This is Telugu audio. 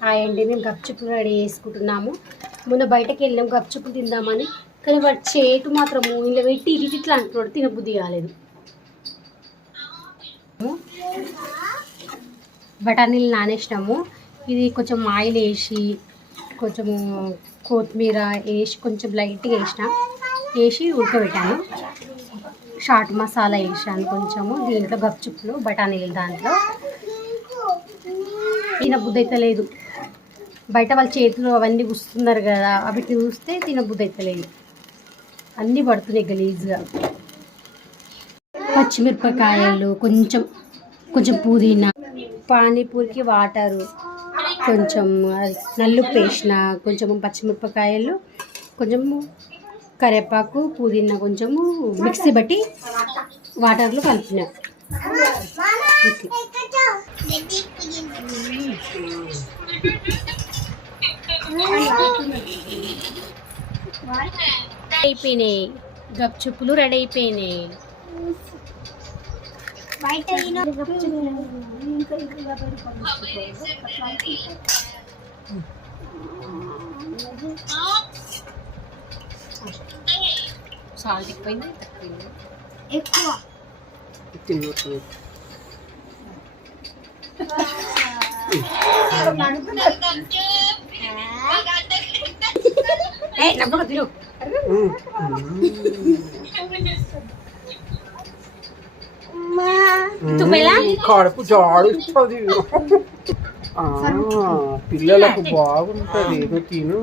హాయ్ అండి, మేము గప్చుప్పులు రెడీ చేసుకుంటున్నాము. మొన్న బయటకు వెళ్ళాము గప్చుప్పులు తిందామని, కానీ వాడు చేటు మాత్రము ఇలా పెట్టి ఇట్లా అంటున్నాడు, తినబుద్ధి కాలేదు. బఠానీలు నానేసినాము. ఇది కొంచెం ఆయిల్ వేసి కొంచెము కొత్తిమీర వేసి కొంచెం లైట్గా వేసి ఉడకబెట్టాను. చాట్ మసాలా వేసాను కొంచెము. దీంట్లో గప్చుప్పులు బఠానీలు దాంట్లో తినబుద్ధి అయితే లేదు. బయట వాళ్ళ చేతులు అవన్నీ గుస్తున్నారు కదా, అవి చూస్తే తినబుద్ధి అయితే లేదు. అన్నీ పడుతున్నాయి గలీజ్గా. పచ్చిమిరపకాయలు, కొంచెం పుదీనా, పానీపూరికి వాటరు, కొంచెం నల్లుప్పు వేసిన, కొంచెము పచ్చిమిరపకాయలు, కొంచెము కరివేపాకు, పుదీనా కొంచెము మిక్సీ బట్టి వాటర్లో కలిపిన. అయిపోయినాయి గప్చుప్పులు, రెడీ అయిపోయినాయి. సాల్ట్ ఎక్కువైంది, తక్కువైంది, ఎక్కువ కడుపు జాడుస్తుంది, పిల్లలకు బాగుంటది. తిను.